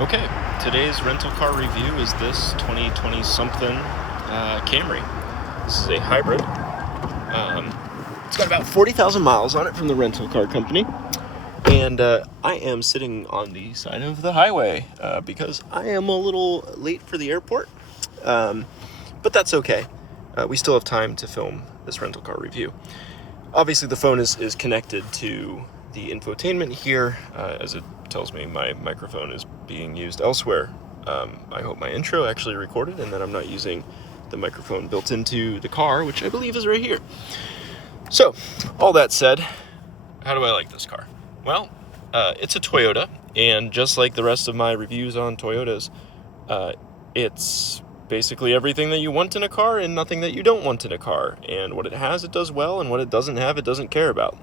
Okay, today's rental car review is this 2020-something Camry. This is a hybrid. It's got about 40,000 miles on it from the rental car company. And I am sitting on the side of the highway because I am a little late for the airport. But that's okay. We still have time to film this rental car review. Obviously, the phone is connected to the infotainment here, as it tells me my microphone is being used elsewhere. I hope my intro actually recorded and that I'm not using the microphone built into the car, which I believe is right here. So, all that said, how do I like this car? Well, it's a Toyota, and just like the rest of my reviews on Toyotas, it's basically everything that you want in a car and nothing that you don't want in a car. And what it has, it does well, and what it doesn't have, it doesn't care about.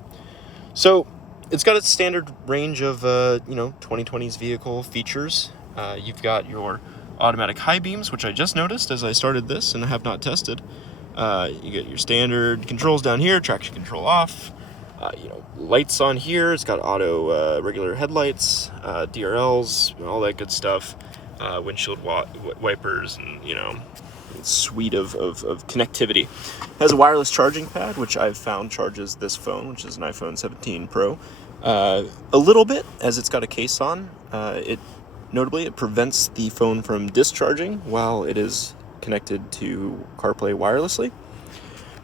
So it's got its standard range of 2020's vehicle features. You've got your automatic high beams, which I just noticed as I started this and I have not tested. You get your standard controls down here, traction control off. Lights on here. It's got auto regular headlights, DRLs, all that good stuff. Windshield wipers, and suite of connectivity. It has a wireless charging pad, which I've found charges this phone, which is an iPhone 17 Pro, a little bit, as it's got a case on. It prevents the phone from discharging while it is connected to CarPlay wirelessly.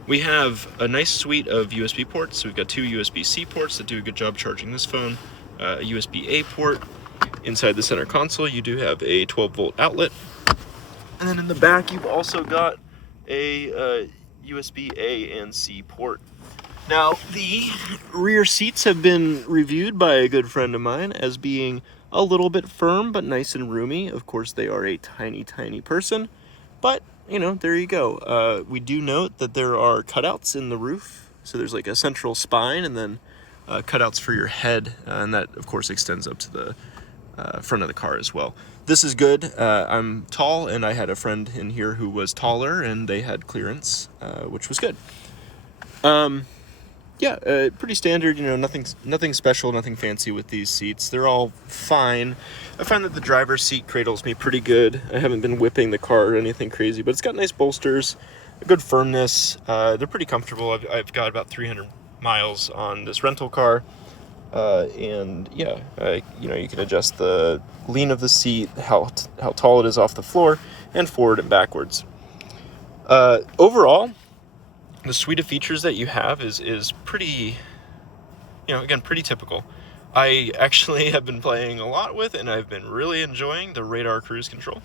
We have a nice suite of USB ports. So we've got two USB-C ports that do a good job charging this phone, a USB-A port. Inside the center console, you do have a 12-volt outlet. And then in the back, you've also got a USB-A and C port. Now, the rear seats have been reviewed by a good friend of mine as being a little bit firm, but nice and roomy. Of course, they are a tiny, tiny person, but, there you go. We do note that there are cutouts in the roof. So there's like a central spine and then cutouts for your head, and that, of course, extends up to the front of the car as well. This is good. I'm tall, and I had a friend in here who was taller, and they had clearance, which was good. Pretty standard. Nothing special, nothing fancy with these seats. They're all fine. I find that the driver's seat cradles me pretty good. I haven't been whipping the car or anything crazy, but it's got nice bolsters, a good firmness. They're pretty comfortable. I've got about 300 miles on this rental car. You can adjust the lean of the seat, how tall it is off the floor, and forward and backwards. Overall, the suite of features that you have is pretty, pretty typical. I actually have been playing a lot with, and I've been really enjoying the radar cruise control.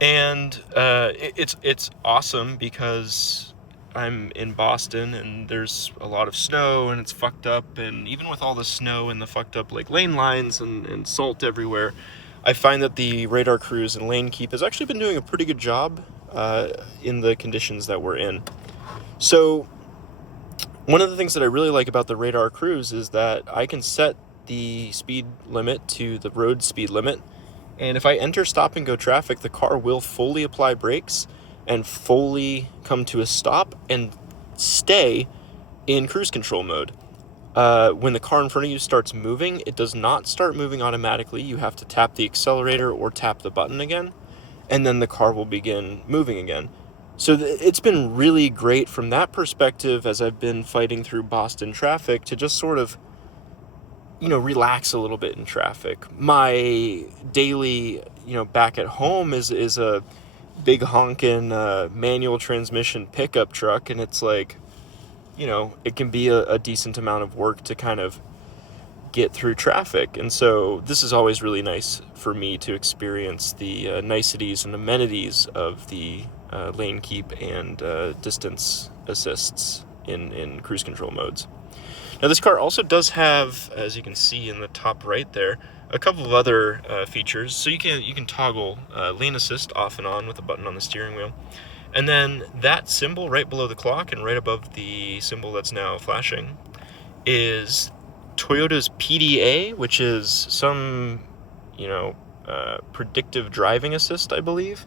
And it's awesome because I'm in Boston and there's a lot of snow and it's fucked up, and even with all the snow and the fucked up lane lines and salt everywhere, I find that the radar cruise and lane keep has actually been doing a pretty good job in the conditions that we're in. So one of the things that I really like about the radar cruise is that I can set the speed limit to the road speed limit, and if I enter stop and go traffic, the car will fully apply brakes and fully come to a stop and stay in cruise control mode. When the car in front of you starts moving, it does not start moving automatically. You have to tap the accelerator or tap the button again, and then the car will begin moving again. So it's been really great from that perspective as I've been fighting through Boston traffic to just sort of, relax a little bit in traffic. My daily, back at home is a big honking manual transmission pickup truck, and it's like, it can be a decent amount of work to kind of get through traffic. And so this is always really nice for me to experience the niceties and amenities of the lane keep and distance assists in cruise control modes. Now, this car also does have, as you can see in the top right there, a couple of other features. So you can toggle lane assist off and on with a button on the steering wheel. And then that symbol right below the clock and right above the symbol that's now flashing is Toyota's PDA, which is some, predictive driving assist, I believe.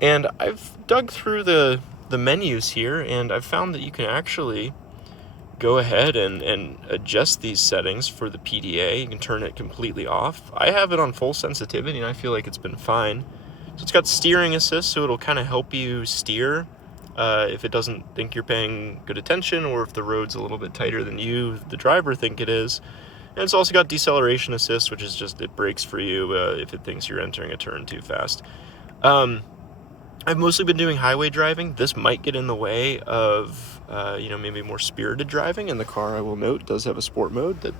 And I've dug through the menus here, and I've found that you can actually go ahead and adjust these settings for the PDA. You can turn it completely off. I have it on full sensitivity and I feel like it's been fine. So it's got steering assist, so it'll kind of help you steer if it doesn't think you're paying good attention, or if the road's a little bit tighter than you, the driver, think it is. And it's also got deceleration assist, which is just, it brakes for you if it thinks you're entering a turn too fast. I've mostly been doing highway driving. This might get in the way of, maybe more spirited driving. And the car, I will note, does have a sport mode that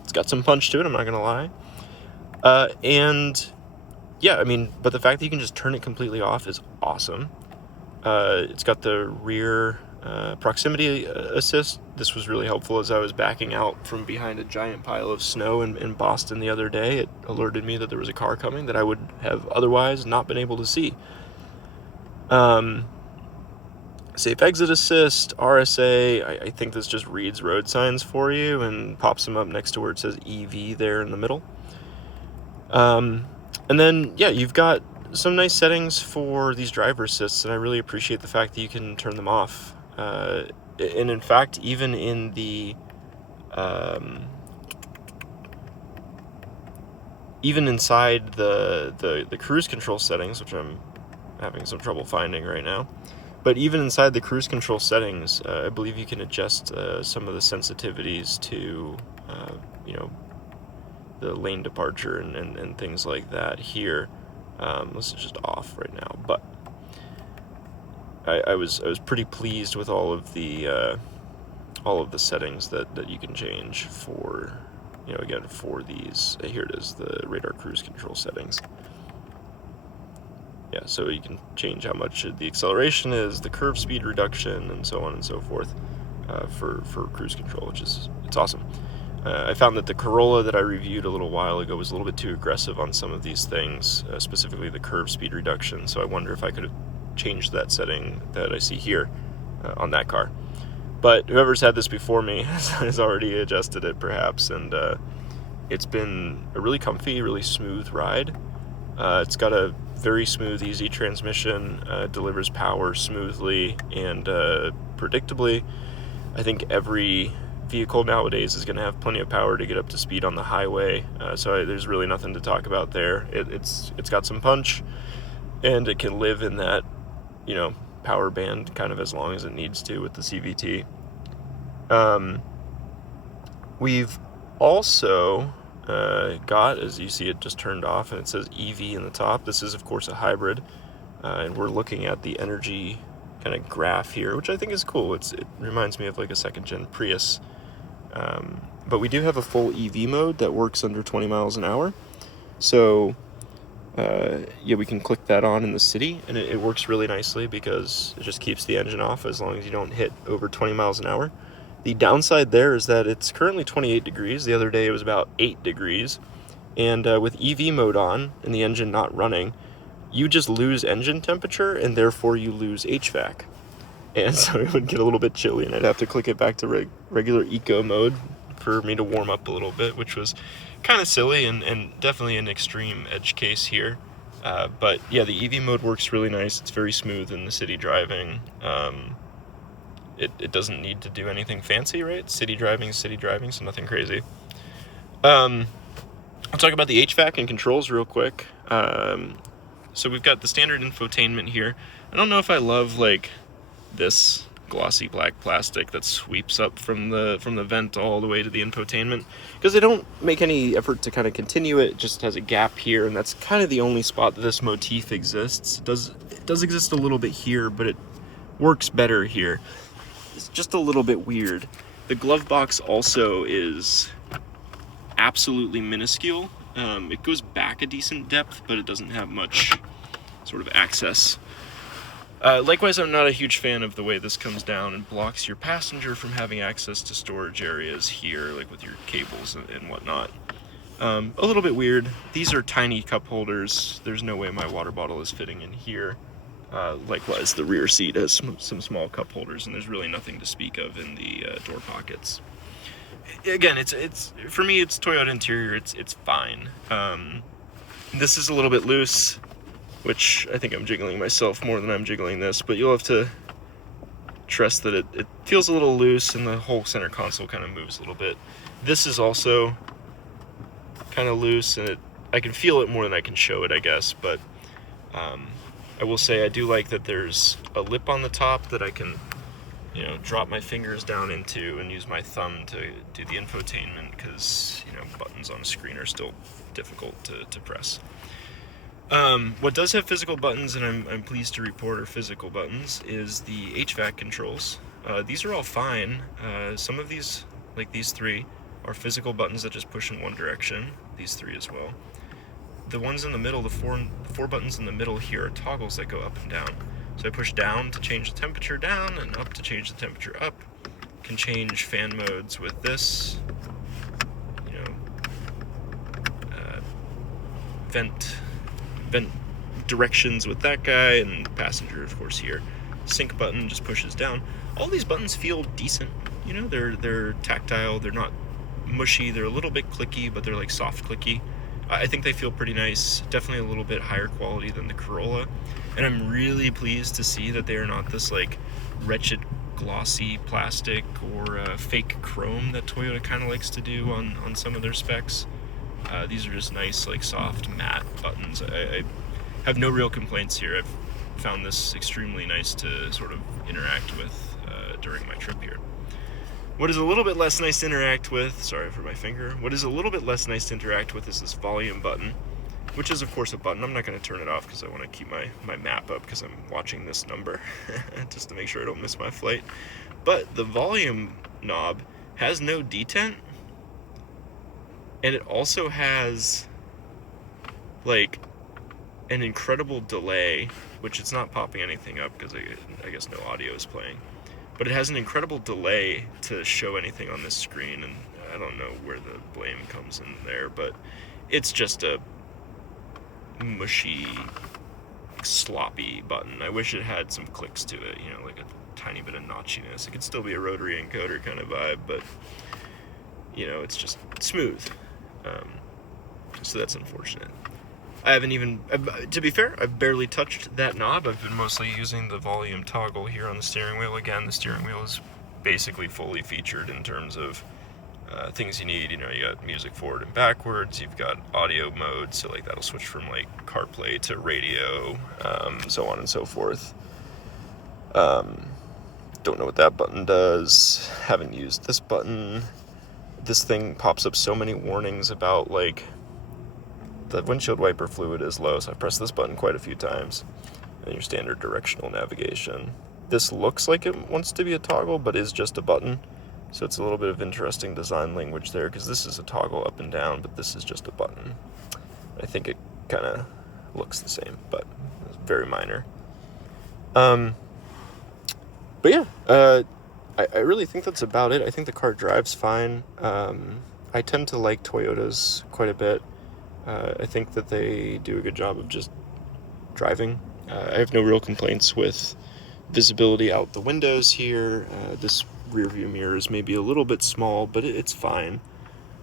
it's got some punch to it, I'm not gonna lie. But the fact that you can just turn it completely off is awesome. It's got the rear proximity assist. This was really helpful as I was backing out from behind a giant pile of snow in Boston the other day. It alerted me that there was a car coming that I would have otherwise not been able to see. Safe exit assist, RSA, I think this just reads road signs for you and pops them up next to where it says EV there in the middle. And then, you've got some nice settings for these driver assists, and I really appreciate the fact that you can turn them off. And in fact, even in the even inside the cruise control settings, which I'm having some trouble finding right now, but even inside the cruise control settings, I believe you can adjust some of the sensitivities to the lane departure and things like that here. This is just off right now, but I was pretty pleased with all of the settings that you can change for, again, for these. Here it is, the radar cruise control settings. Yeah, so you can change how much the acceleration is, the curve speed reduction, and so on and so forth for cruise control, it's awesome. I found that the Corolla that I reviewed a little while ago was a little bit too aggressive on some of these things, specifically the curve speed reduction, so I wonder if I could have changed that setting that I see here on that car. But whoever's had this before me has already adjusted it, perhaps, and it's been a really comfy, really smooth ride. It's got a very smooth, easy transmission, delivers power smoothly and predictably. I think every vehicle nowadays is going to have plenty of power to get up to speed on the highway, so there's really nothing to talk about there. It's got some punch, and it can live in that, power band kind of as long as it needs to with the CVT. We've also got, as you see, it just turned off and it says EV in the top. This is of course a hybrid, and we're looking at the energy kind of graph here, which I think is cool. It reminds me of like a second gen Prius, but we do have a full EV mode that works under 20 miles an hour. So we can click that on in the city, and it works really nicely because it just keeps the engine off as long as you don't hit over 20 miles an hour. The downside there is that it's currently 28 degrees. The other day it was about 8 degrees. And with EV mode on and the engine not running, you just lose engine temperature, and therefore you lose HVAC. And so it would get a little bit chilly, and I'd have to click it back to regular eco mode for me to warm up a little bit, which was kind of silly and definitely an extreme edge case here. But yeah, the EV mode works really nice. It's very smooth in the city driving. It doesn't need to do anything fancy, right? City driving is city driving, so nothing crazy. I'll talk about the HVAC and controls real quick. So we've got the standard infotainment here. I don't know if I love like this glossy black plastic that sweeps up from the vent all the way to the infotainment, because they don't make any effort to kind of continue it. It just has a gap here, and that's kind of the only spot that this motif exists. It does exist a little bit here, but it works better here. It's just a little bit weird. The glove box also is absolutely minuscule. It goes back a decent depth, but it doesn't have much sort of access. Likewise, I'm not a huge fan of the way this comes down and blocks your passenger from having access to storage areas here, like with your cables and whatnot. A little bit weird. These are tiny cup holders. There's no way my water bottle is fitting in here. Likewise, the rear seat has some small cup holders, and there's really nothing to speak of in the door pockets. Again, it's for me, it's Toyota interior. It's fine. This is a little bit loose, which I think I'm jiggling myself more than I'm jiggling this, but you'll have to stress that it feels a little loose and the whole center console kind of moves a little bit. This is also kind of loose, and I can feel it more than I can show it, I guess, but I will say I do like that there's a lip on the top that I can, you know, drop my fingers down into and use my thumb to do the infotainment, because, you know, buttons on a screen are still difficult to press. What does have physical buttons, and I'm pleased to report are physical buttons, is the HVAC controls. These are all fine. Some of these, like these three, are physical buttons that just push in one direction. These three as well. The ones in the middle, the four buttons in the middle here, are toggles that go up and down. So I push down to change the temperature down, and up to change the temperature up. Can change fan modes with this. You know, vent directions with that guy, and passenger, of course, here. Sync button just pushes down. All these buttons feel decent. You know, they're tactile. They're not mushy. They're a little bit clicky, but they're like soft clicky. I think they feel pretty nice. Definitely a little bit higher quality than the Corolla. And I'm really pleased to see that they are not this like wretched glossy plastic or fake chrome that Toyota kind of likes to do on some of their specs. These are just nice, like soft matte buttons. I have no real complaints here. I've found this extremely nice to sort of interact with during my trip here. What is a little bit less nice to interact with, sorry for my finger, what is a little bit less nice to interact with is this volume button, which is of course a button. I'm not going to turn it off because I want to keep my map up because I'm watching this number just to make sure I don't miss my flight. But the volume knob has no detent, and it also has like an incredible delay, which it's not popping anything up because I guess no audio is playing. But it has an incredible delay to show anything on this screen, and I don't know where the blame comes in there, but it's just a mushy, sloppy button. I wish it had some clicks to it, you know, like a tiny bit of notchiness. It could still be a rotary encoder kind of vibe, but, you know, it's just smooth. So that's unfortunate. I haven't even, to be fair, I've barely touched that knob. I've been mostly using the volume toggle here on the steering wheel. Again, the steering wheel is basically fully featured in terms of things you need. You know, you got music forward and backwards, you've got audio mode, so like that'll switch from like CarPlay to radio, so on and so forth. Don't know what that button does. Haven't used this button. This thing pops up so many warnings about like the windshield wiper fluid is low, so I've pressed this button quite a few times. And your standard directional navigation. This looks like it wants to be a toggle, but is just a button. So it's a little bit of interesting design language there, because this is a toggle up and down, but this is just a button. I think it kind of looks the same, but it's very minor. But yeah, I really think that's about it. I think the car drives fine. I tend to like Toyotas quite a bit. I think that they do a good job of just driving. I have no real complaints with visibility out the windows here. This rear view mirror is maybe a little bit small, but it's fine.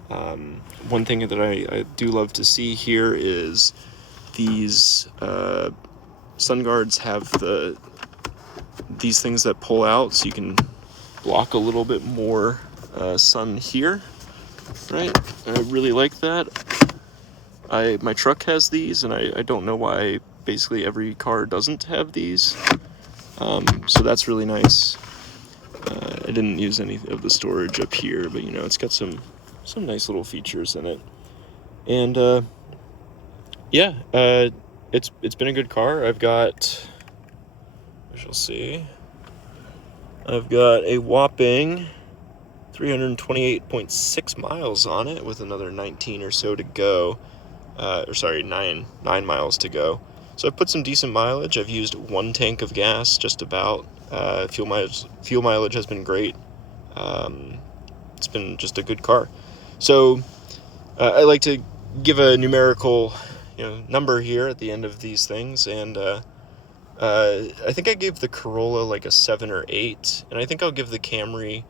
One thing that I do love to see here is these sun guards have these things that pull out, so you can block a little bit more sun here, right? I really like that. My truck has these, and I don't know why basically every car doesn't have these. So that's really nice. I didn't use any of the storage up here, but you know, it's got some nice little features in it. And yeah, it's been a good car. I've got, we shall see. I've got a whopping 328.6 miles on it, with another 19 or so to go. Nine miles to go. So I've put some decent mileage. I've used 1 tank of gas, just about. Fuel mileage has been great. It's been just a good car. So I like to give a numerical, number here at the end of these things, and I think I gave the Corolla like a 7 or 8, and I think I'll give the Camry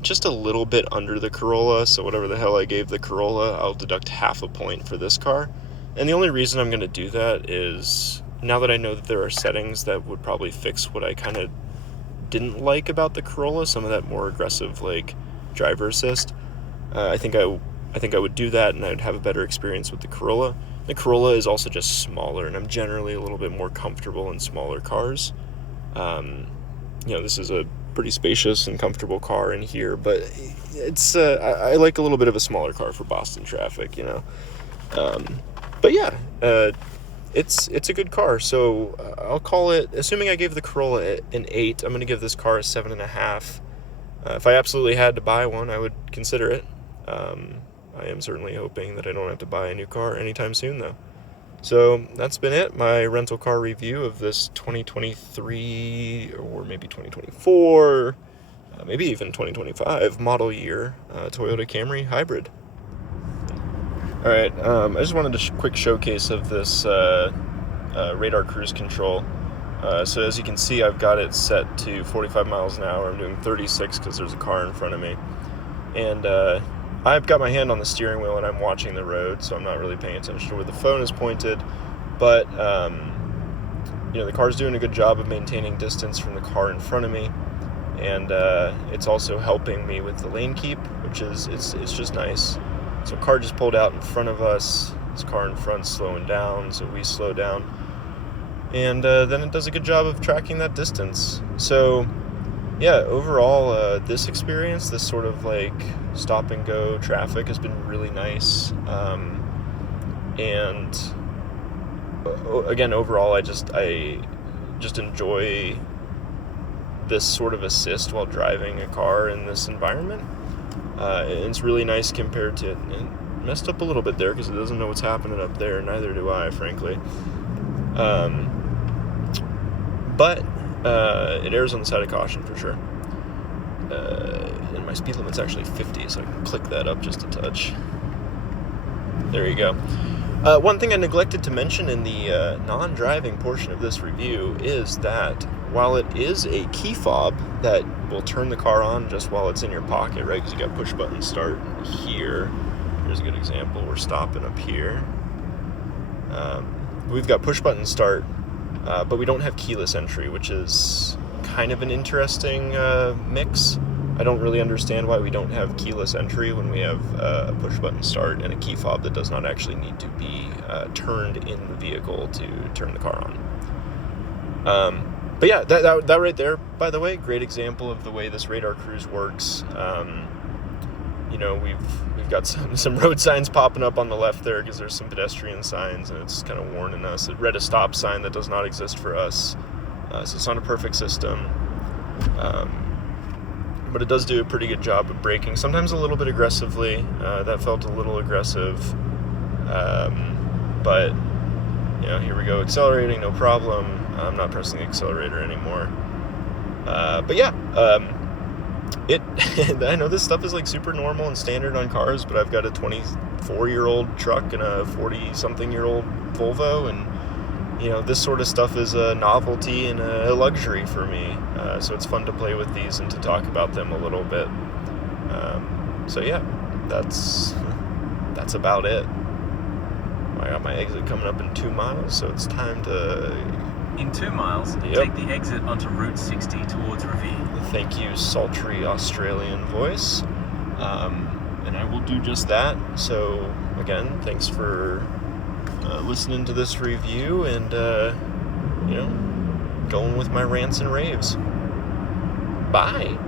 just a little bit under the Corolla. So whatever the hell I gave the Corolla, I'll deduct half a point for this car. And the only reason I'm going to do that is, now that I know that there are settings that would probably fix what I kind of didn't like about the Corolla, some of that more aggressive like driver assist. I think I would do that, and I'd have a better experience with the Corolla. The Corolla is also just smaller, and I'm generally a little bit more comfortable in smaller cars. This is a pretty spacious and comfortable car in here, but it's I like a little bit of a smaller car for Boston traffic, But yeah, it's a good car. So I'll call it, assuming I gave the Corolla an 8, I'm going to give this car a 7.5. If I absolutely had to buy one, I would consider it. I am certainly hoping that I don't have to buy a new car anytime soon, though. So that's been it, my rental car review of this 2023 or maybe 2024, maybe even 2025 model year Toyota Camry hybrid. All right, I just wanted a quick showcase of this radar cruise control. So as you can see, I've got it set to 45 miles an hour. I'm doing 36 because there's a car in front of me. And I've got my hand on the steering wheel and I'm watching the road, so I'm not really paying attention to where the phone is pointed. But, the car's doing a good job of maintaining distance from the car in front of me. And it's also helping me with the lane keep, which is, it's just nice. So car just pulled out in front of us. This car in front slowing down, so we slow down. And then it does a good job of tracking that distance. So yeah, overall, this experience, this sort of like stop and go traffic has been really nice. And again, overall, I just enjoy this sort of assist while driving a car in this environment. It's really nice compared to, it messed up a little bit there because it doesn't know what's happening up there, neither do I, frankly. But it errs on the side of caution for sure. And my speed limit's actually 50, so I can click that up just a touch. There you go. One thing I neglected to mention in the non-driving portion of this review is that while it is a key fob that will turn the car on just while it's in your pocket, right? Because you got push button start here. Here's a good example. We're stopping up here. We've got push button start, but we don't have keyless entry, which is kind of an interesting mix. I don't really understand why we don't have keyless entry when we have a push button start and a key fob that does not actually need to be turned in the vehicle to turn the car on. But yeah, that right there, by the way, great example of the way this radar cruise works. We've got some road signs popping up on the left there because there's some pedestrian signs, and it's kind of warning us. It read a stop sign that does not exist for us, so it's not a perfect system. But it does do a pretty good job of braking, sometimes a little bit aggressively. That felt a little aggressive, but here we go, accelerating, no problem. I'm not pressing the accelerator anymore. But yeah, I know this stuff is like super normal and standard on cars, but I've got a 24-year-old truck and a 40-something-year-old Volvo, and this sort of stuff is a novelty and a luxury for me. So it's fun to play with these and to talk about them a little bit. So yeah, that's about it. I got my exit coming up in 2 miles, so it's time to... In 2 miles, take the exit onto Route 60 towards Revere. Thank you, sultry Australian voice. And I will do just that. So, again, thanks for listening to this review and, going with my rants and raves. Bye.